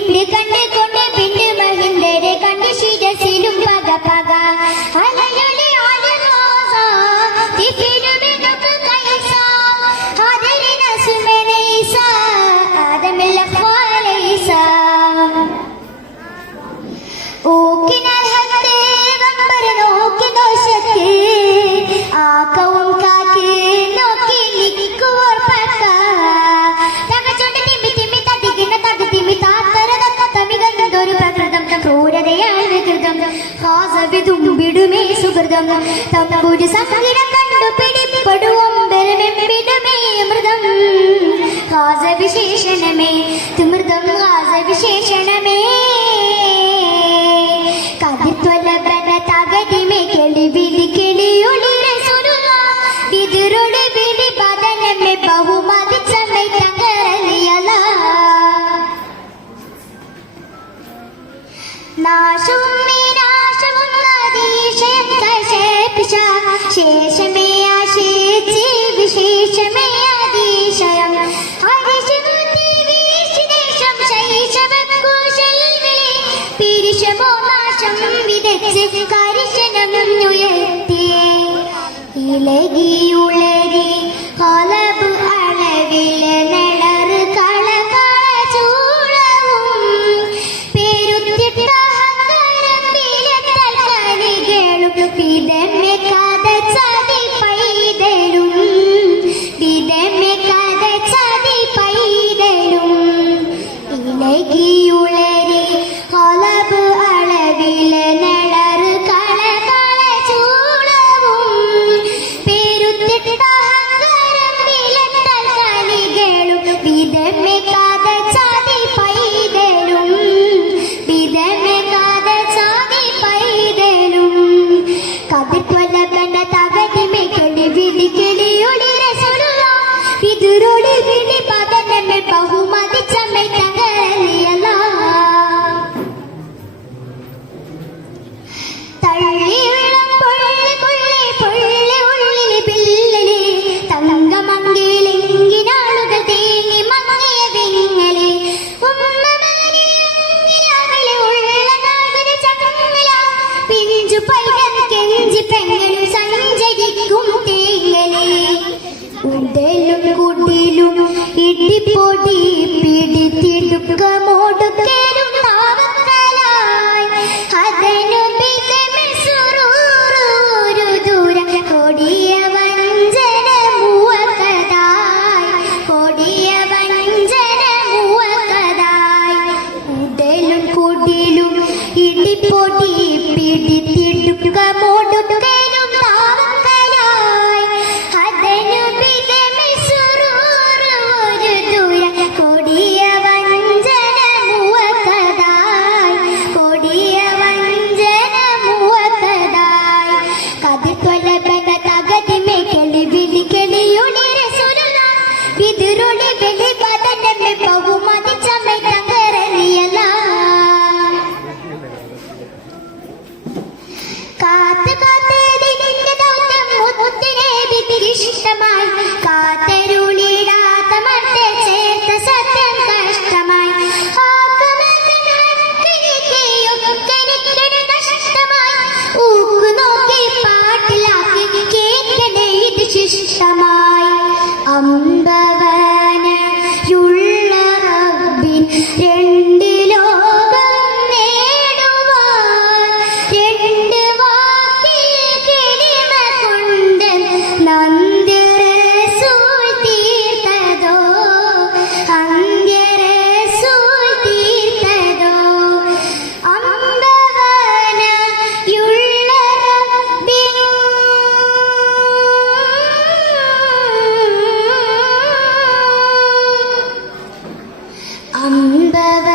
പിണ്ട് കണ്ട് കൊണ്ട് പിണ്ട് മഹിന്ദരെ കണ്ട് ശിരസിലും പക പക അലയൊലി ആലുമോസ തിഫിനുമിനുക്ക് കൈസ ആദരിന സുമനൈസ ആദമില്ല ഖാലൈസ ഊക്കിനാൽ ഹത്തെ വമ്പർ നോക്കി ദോഷത്ത് ആക്കവും കാക്ക് നോക്കി നിൽക്കുവോർ പക്ക തകച്ചോണ്ട് തിമ്മി തിമ്മി തടിക്കുന്ന തകതിമ്മി താത്തര തമികന്തൊരു പ്രകൃതം ക്രൂരതയാണ് വികൃതം ഹാസവിതുമ്പിടുമേ സുഹൃതം തമ്പുരു സംഗീതം കണ്ടു പിടിപ്പെടുവമ്പരമെമ്പിടുമേ മൃതം ഹാസവിശേഷണമേ തിമൃതം ഹാസവിശേഷണമേ കതിത്വലബന തകതിമേ കെളി വിളി കെളിയൊളി റസൂലുള്ളാ വിതുരോട് വിളി ബദനമേ ബഹുമതിച്ചമേ തങ്കരലിയലാ നാശവും വിനാശവും നദീശയം കശേപിച്ച ശേഷമേ ആശേച്ചി വിശേഷമേ അതിശയം ഹരിശുദ്ധി വീശിദേശം ശൈശവക്കുശൈവിളി പിരിശമോ നാശം വിതച്ച് കരിശനം ഉയർത്തി ഇളകിയുളരി കൊലബ് അളവില് നെളറ് കളകള ചൂളവും പേരുത്തിട്ട അഹങ്കാരം വിലത്തൽ കനികളും വിധമെ കഥ ചതി പൈതലും വിധമെ കഥ ചതി പൈതലും ഇളകിയുളരി കൊലബ് അളവില് നെളറ് കളകള ചൂളവും പേരുത്തിട്ട അഹങ്കാരം വിലത്തൽ കനികളും വിധമെ കഥ ചതി പൈതലും വിധമെ കഥ ചതി പൈതലും കതിത്വലബന തകതിമേ കെളി വിളി കെളിയൊളി റസൂലുള്ളാ വിതുരോട് വിളി ബദനമേ ബഹുമതിച്ചമേ തങ്കരലിയലാ തള്ളിയുള്ളം പൊള്ളി കൊള്ളി പൊള്ളി ഉള്ളിൽ ബില്ലലി തങ്കമങ്കിലെങ്കിനാളുകൾ തേങ്ങി മങ്ങിയ വിങ്ങലെ ഉമ്മമാരിലെ ഉള്ള നാഗര ചങ്ങല പിഞ്ചു പൈതൻ കെഞ്ചി പെങ്ങളും സഞ്ചരിക്കും തേങ്ങലെ ഉടലും കുടിലും ഇടിപ്പൊടി പിടിത്തിടുക്കമോടുക്കേലും താവക്കലായി അതനു ബിദമിൽ സുറൂറൂരു ദൂര കൊടിയ വഞ്ചന മൂവക്കതായി കൊടിയ വഞ്ചന മൂവക്കതായി ഉടലും കുടിലും ഇടിപ്പൊടി പിടിത്തിടുക്കമോടുക്കേലും താവക്കലായി അതനു ബിദമിൽ സുറൂറൂരു ദൂര കൊടിയ വഞ്ചന മൂവക്കതായി കൊടിയ വഞ്ചന മൂവക്കതായി കതിത്വലബന തകതിമേ കെളി വിളി കെളിയൊളി റസൂലുള്ളാ വിതുരോട് വിളി ബദനമേ ബഹുമതിച്ചമേ തങ്കരലിയലാ കാത്ത് കാത്തേതിന്റെ ദൗത്യം മുത്തിനെ വിതിരിഷ്ടമായി കാത്തരുളിടാത്ത മർത്തെ ചേർത്ത സത്യം കഷ്ടമായി ആക്കമകൻ ഹക്കിനിക്കെയൊക്കെനിക്കട് നഷ്ടമായി ഊക്കു നോക്കി പാട്ടിലാക്കി കേൾക്കണേ ഇത് ശിഷ്ടമായി അമ്പവനയുള്ള റബ്ബിൻ രണ്ട് ലോകം നേടുവാൻ രണ്ട് വാക്കിൽ കിളിമ കൊണ്ട് നന്ദ്യരസൂൽ തീർത്തതോ അന്ത്യരസൂൽ തീർത്തതോ അമ്പവനയുള്ള റബ്ബിൻ അമ്പവ